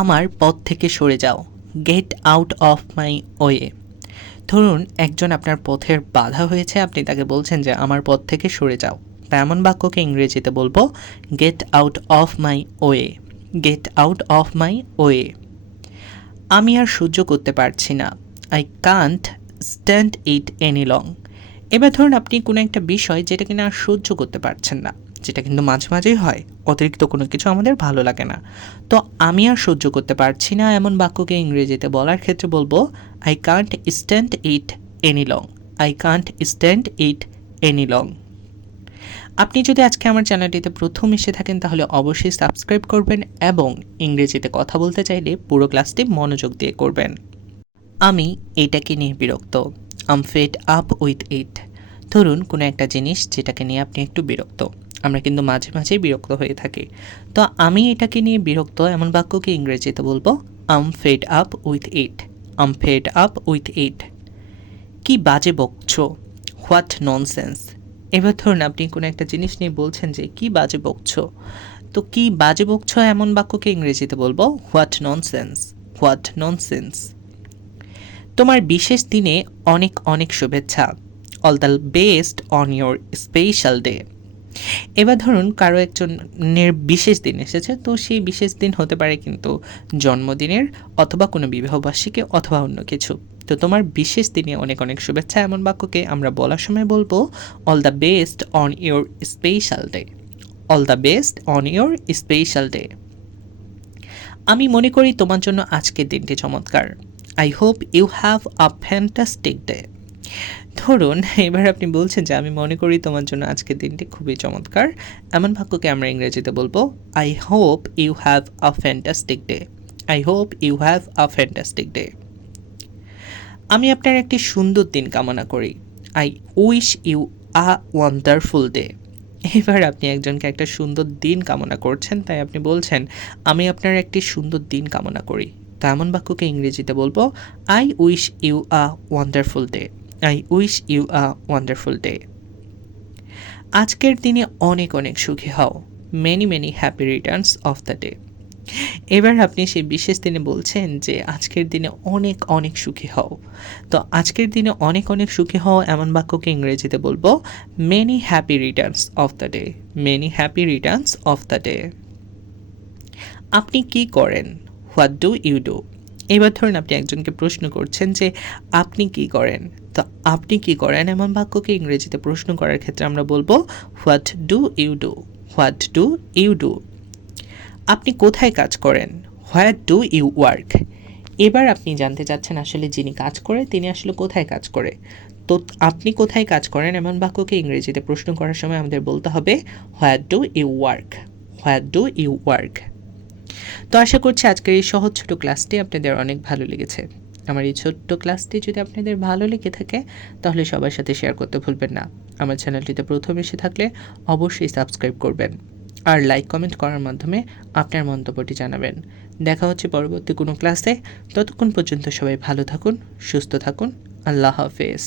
আমার পথ থেকে সরে যাও, get out of my way. ধরুন একজন আপনার পথের বাধা হয়েছে, আপনি তাকে বলছেন যে আমার পথ থেকে সরে যাও। তা এমন বাক্যকে ইংরেজিতে বলবো get out of my way. Get out of my way. আমি আর সহ্য করতে পারছি না, I can't stand it any long. এবার ধরুন আপনি কোনো একটা বিষয় যেটা কিনা আর সহ্য করতে পারছেন না, যেটা কিন্তু মাঝে মাঝেই হয়, অতিরিক্ত কোনো কিছু আমাদের ভালো লাগে না। তো আমি আর সহ্য করতে পারছি না এমন বাক্যকে ইংরেজিতে বলার ক্ষেত্রে বলবো I can't stand it any long. I can't stand it any long. আপনি যদি আজকে আমার চ্যানেলটিতে প্রথম এসে থাকেন তাহলে অবশ্যই সাবস্ক্রাইব করবেন এবং ইংরেজিতে কথা বলতে চাইলে পুরো ক্লাসটি মনোযোগ দিয়ে করবেন। আমি এটাকে নিয়ে বিরক্ত, আম ফেড আপ উইথ ইট। ধরুন কোনো একটা জিনিস যেটাকে নিয়ে আপনি একটু বিরক্ত, আমরা কিন্তু মাঝে মাঝেই বিরক্ত হয়ে থাকি। তো আমি এটাকে নিয়ে বিরক্ত এমন বাক্যকে ইংরেজিতে বলবো I'm fed up with it. I'm fed up with it. কি বাজে বকছো, হোয়াট ননসেন্স। এবার ধরুন আপনি কোনো একটা জিনিস নিয়ে বলছেন যে কি বাজে বকছো, তো কি বাজে বকছো এমন বাক্যকে ইংরেজিতে বলবো হোয়াট ননসেন্স। What nonsense. তোমার বিশেষ দিনে অনেক অনেক শুভেচ্ছা, all the best on your special day. এবার ধরুন কারো একজনের বিশেষ দিন এসেছে, তো সেই বিশেষ দিন হতে পারে কিন্তু জন্মদিনের, অথবা কোনো বিবাহবার্ষিকী, অথবা অন্য কিছু। তো তোমার বিশেষ দিনে অনেক অনেক শুভেচ্ছা এমন বাক্যকে আমরা বলার সময় বলবো all the best on your special day. All the best on your special day. আমি মনে করি তোমার জন্য আজকের দিনটি চমৎকার, I hope you have a fantastic day. ধরুন এবার আপনি বলছেন যে আমি মনে করি তোমার জন্য আজকের দিনটি খুবই চমৎকার, এমন বাক্যকে আমরা ইংরেজিতে বলবো I hope you have a fantastic day. I hope you have a fantastic day. আমি আপনার একটি সুন্দর দিন কামনা করি, I wish you a wonderful day. এবার আপনি একজনকে একটা সুন্দর দিন কামনা করছেন, তাই আপনি বলছেন আমি আপনার একটি সুন্দর দিন কামনা করি। তা এমন বাক্যকে ইংরেজিতে বলবো I wish you a wonderful day. I wish you a wonderful day. আজকের দিনে অনেক অনেক সুখী হও, many many happy returns of the day. এবার আপনি সেই বিশেষ দিনে বলছেন যে আজকের দিনে অনেক অনেক সুখী হও। তো আজকের দিনে অনেক অনেক সুখী হও এমন বাক্যকে ইংরেজিতে বলবো many happy returns of the day. Many happy returns of the day. আপনি কি করেন, হোয়াট ডু ইউ ডু। এবার ধরুন আপনি একজনকে প্রশ্ন করছেন যে আপনি কি করেন। তো আপনি কি করেন এমন বাক্যকে ইংরেজিতে প্রশ্ন করার ক্ষেত্রে আমরা বলবো what do you do. What do you do. আপনি কোথায় কাজ করেন, হোয়ার ডু ইউ ওয়ার্ক। এবার আপনি জানতে চাচ্ছেন আসলে যিনি কাজ করে তিনি আসলে কোথায় কাজ করে। তো আপনি কোথায় কাজ করেন এমন বাক্যকে ইংরেজিতে প্রশ্ন করার সময় আমাদের বলতে হবে where do you work. Where do you work. তো আশা করছি আজকের এই সহজ ছোট ক্লাসটি আপনাদের অনেক ভালো লেগেছে। আমার এই ছোট্ট ক্লাসটি যদি আপনাদের ভালো লেগে থাকে তাহলে সবার সাথে শেয়ার করতে ভুলবেন না। আমার চ্যানেলটিতে প্রথম এসে থাকলে অবশ্যই সাবস্ক্রাইব করবেন আর লাইক কমেন্ট করার মাধ্যমে আপনার মন্তব্যটি জানাবেন। দেখা হচ্ছে পরবর্তী কোনো ক্লাসে। ততক্ষণ পর্যন্ত সবাই ভালো থাকুন, সুস্থ থাকুন। আল্লাহ হাফেজ।